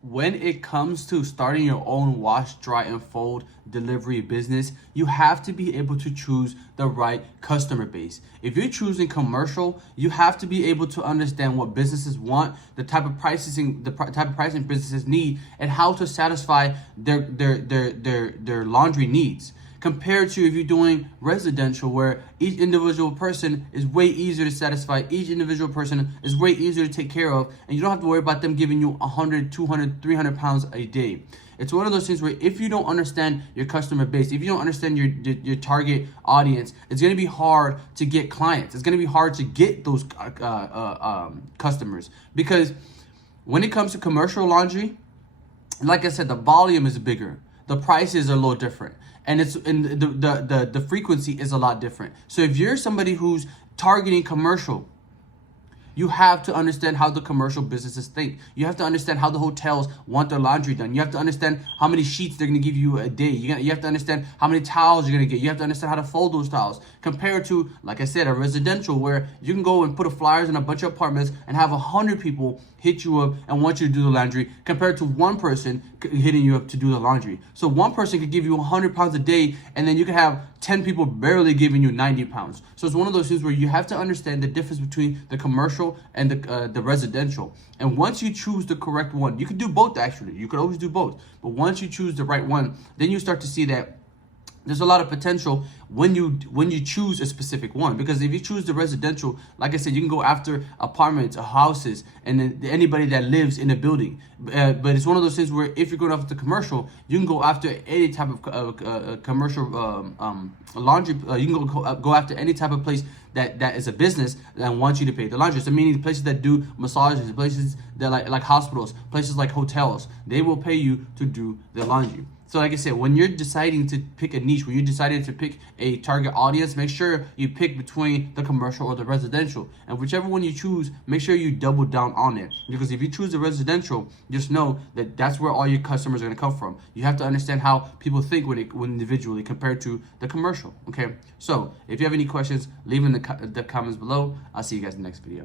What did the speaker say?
when it comes to starting your own wash, dry, and fold delivery business, you have to be able to choose the right customer base. If you're choosing commercial, you have to be able to understand what businesses want, the type of pricing, businesses need, and how to satisfy their laundry needs. Compared to if you're doing residential, where each individual person is way easier to satisfy, each individual person is way easier to take care of, and you don't have to worry about them giving you 100, 200, 300 pounds a day. It's one of those things where if you don't understand your customer base, if you don't understand your target audience, it's going to be hard to get clients. It's going to be hard to get those customers, because when it comes to commercial laundry, like I said, the volume is bigger. The prices are a little different, and the frequency is a lot different. So if you're somebody who's targeting commercial, you have to understand how the commercial businesses think. You have to understand how the hotels want their laundry done. You have to understand how many sheets they're going to give you a day. You have to understand how many towels you're going to get. You have to understand how to fold those towels. Compared to, like I said, a residential, where you can go and put flyers in a bunch of apartments and have 100 people hit you up and want you to do the laundry, compared to one person hitting you up to do the laundry. So one person could give you 100 pounds a day, and then you can have 10 people barely giving you 90 pounds. So it's one of those things where you have to understand the difference between the commercial and the residential. And once you choose the correct one, you can do both actually. You could always do both. But once you choose the right one, then you start to see that there's a lot of potential when you choose a specific one. Because if you choose the residential, like I said, you can go after apartments or houses and then anybody that lives in a building. But it's one of those things where if you're going after the commercial, you can go after any type of commercial laundry. You can go after any type of place that is a business that wants you to pay the laundry. So meaning places that do massages, places that like hospitals, places like hotels, they will pay you to do the laundry. So like I said, when you're deciding to pick a niche, when you're deciding to pick a target audience, make sure you pick between the commercial or the residential. And whichever one you choose, make sure you double down on it. Because if you choose the residential, just know that that's where all your customers are going to come from. You have to understand how people think when individually compared to the commercial. Okay, so if you have any questions, leave in the comments below. I'll see you guys in the next video.